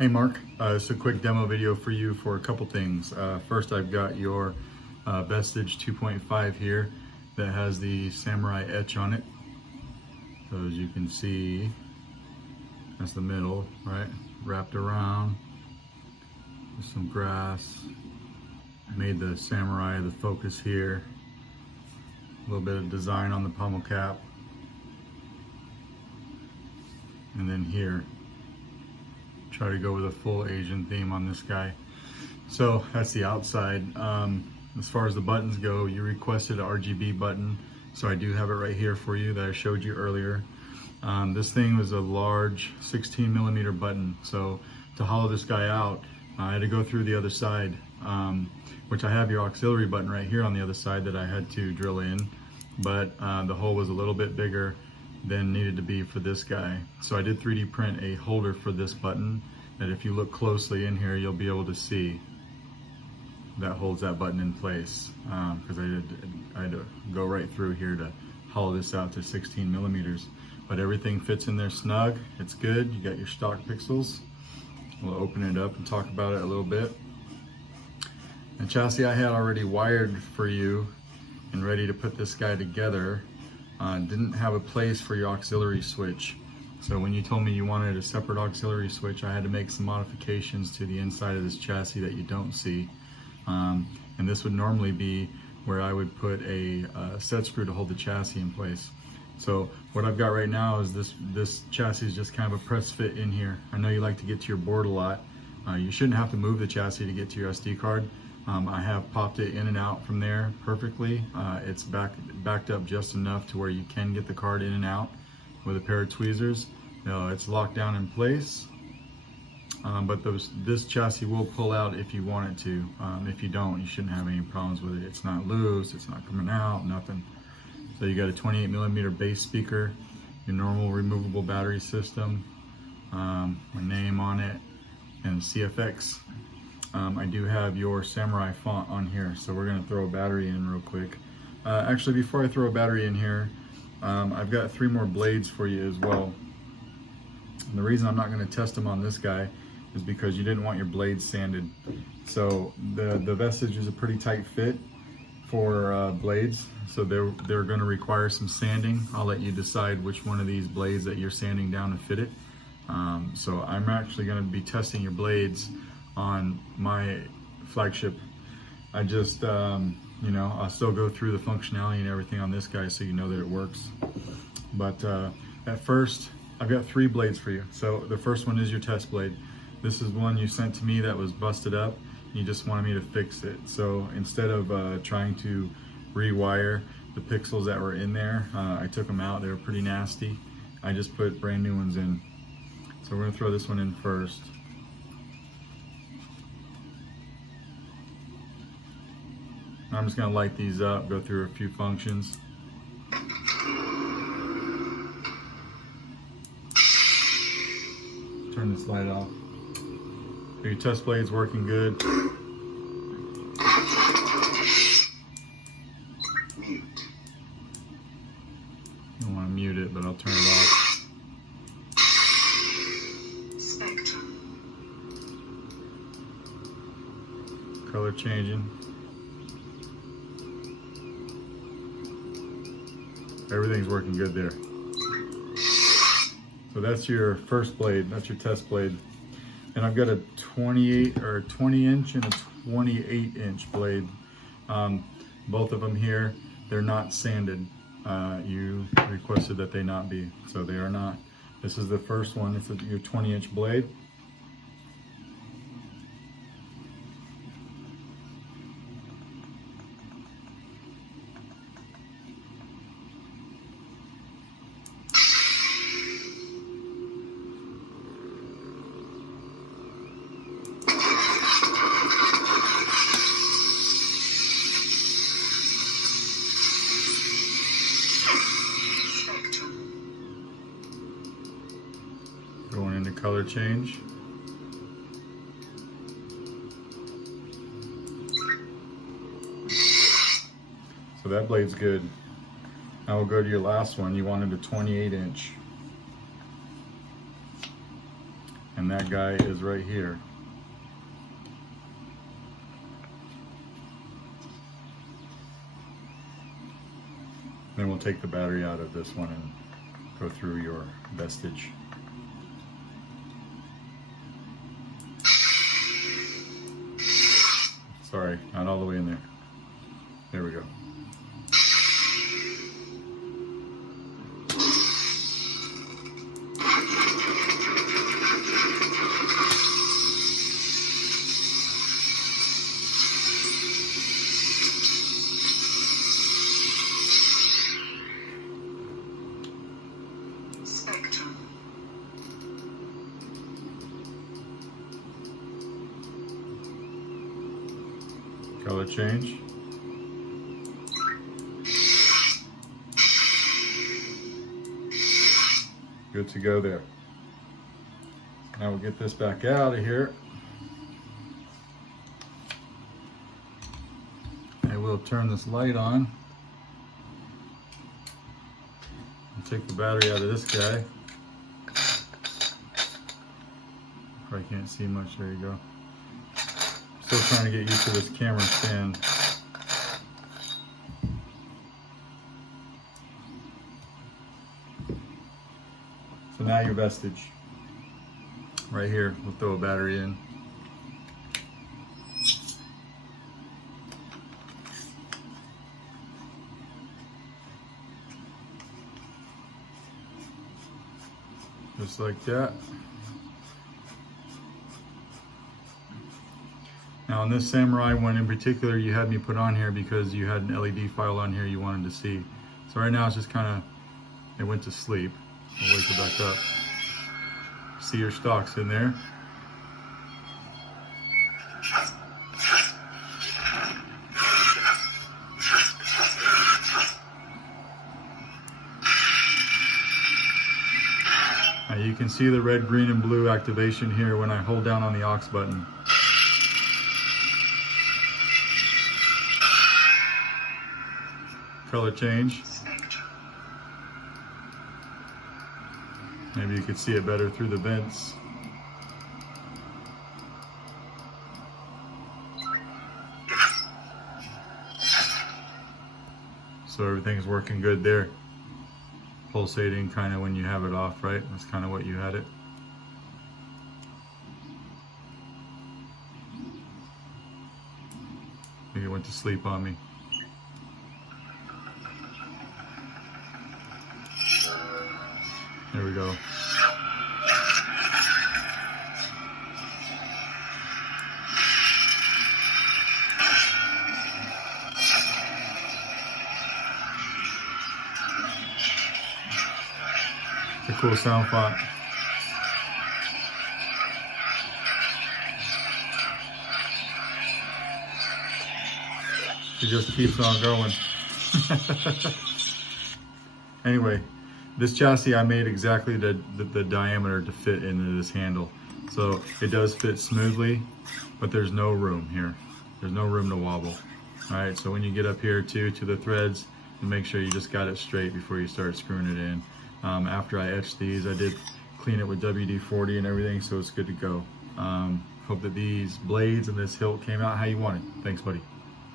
Hey Mark, it's a quick demo video for you for a couple things. First, I've got your Vestige 2.5 here that has the samurai etch on it. So as you can see, that's the middle, right? Wrapped around with some grass. Made the samurai the focus here. A little bit of design on the pommel cap. And then here, try to go with a full Asian theme on this guy. So that's the outside. As far as the buttons go, you requested an RGB button, so I do have it right here for you that I showed you earlier. This thing was a large 16mm button, so to hollow this guy out, I had to go through the other side, which I have your auxiliary button right here on the other side that I had to drill in, but the hole was a little bit bigger than needed to be for this guy. So I did 3D print a holder for this button that if you look closely in here, you'll be able to see that holds that button in place, because I had to go right through here to hollow this out to 16mm. But everything fits in there snug. It's good. You got your Shtok pixels. We'll open it up and talk about it a little bit. The chassis I had already wired for you and ready to put this guy together. Didn't have a place for your auxiliary switch. So when you told me you wanted a separate auxiliary switch, I had to make some modifications to the inside of this chassis that you don't see. And this would normally be where I would put a set screw to hold the chassis in place. So what I've got right now is this chassis is just kind of a press fit in here. I know you like to get to your board a lot. You shouldn't have to move the chassis to get to your SD card. I have popped it in and out from there perfectly. It's backed up just enough to where you can get the card in and out with a pair of tweezers. It's locked down in place, but this chassis will pull out if you want it to. If you don't, you shouldn't have any problems with it. It's not loose, it's not coming out, nothing. So you got a 28mm bass speaker, your normal removable battery system, my name on it, and CFX. I do have your samurai font on here, so we're gonna throw a battery in real quick. Actually, before I throw a battery in here, I've got 3 more blades for you as well. And the reason I'm not gonna test them on this guy is because you didn't want your blades sanded. So the Vestige is a pretty tight fit for blades, so they're gonna require some sanding. I'll let you decide which one of these blades that you're sanding down to fit it. So I'm actually gonna be testing your blades on my flagship. I just, I'll still go through the functionality and everything on this guy so you know that it works. But at first, I've got 3 blades for you. So the first one is your test blade. This is one you sent to me that was busted up. You just wanted me to fix it. So instead of trying to rewire the pixels that were in there, I took them out. They were pretty nasty. I just put brand new ones in. So we're gonna throw this one in first. I'm just gonna light these up, go through a few functions. Turn this light off. So your test blade's working good. Don't want to mute it, but I'll turn it off. Spectrum. Color changing. Everything's working good there. So that's your first blade, that's your test blade. And I've got a 20 inch and a 28 inch blade. Both of them here, they're not sanded. You requested that they not be, so they are not. This is the first one, it's your 20-inch blade. Going into color change. So that blade's good. Now we'll go to your last one. You wanted a 28 inch. And and that guy is right here. Then we'll take the battery out of this one and go through your Vestige. Sorry, not all the way in there. There we go. Color change. Good to go there. Now we'll get this back out of here. And we'll turn this light on. And take the battery out of this guy. Probably can't see much, there you go. Still trying to get used to this camera stand. So now your Vestige. Right here, we'll throw a battery in. Just like that. Now on this Samurai one in particular, you had me put on here because you had an LED file on here you wanted to see. So right now it's just kind of, it went to sleep. I'll wake it back up. See your stocks in there. Now you can see the red, green, and blue activation here when I hold down on the aux button. Color change. Maybe you could see it better through the vents. So everything's working good there. Pulsating kind of when you have it off, right? That's kind of what you had it. I think it went to sleep on me. There we go. It's a cool sound font. It just keeps on going. Anyway. This chassis I made exactly the diameter to fit into this handle. So it does fit smoothly, but there's no room here. There's no room to wobble. All right, so when you get up here to the threads, you make sure you just got it straight before you start screwing it in. After I etched these, I did clean it with WD-40 and everything, so it's good to go. Hope that these blades and this hilt came out how you wanted. Thanks, buddy.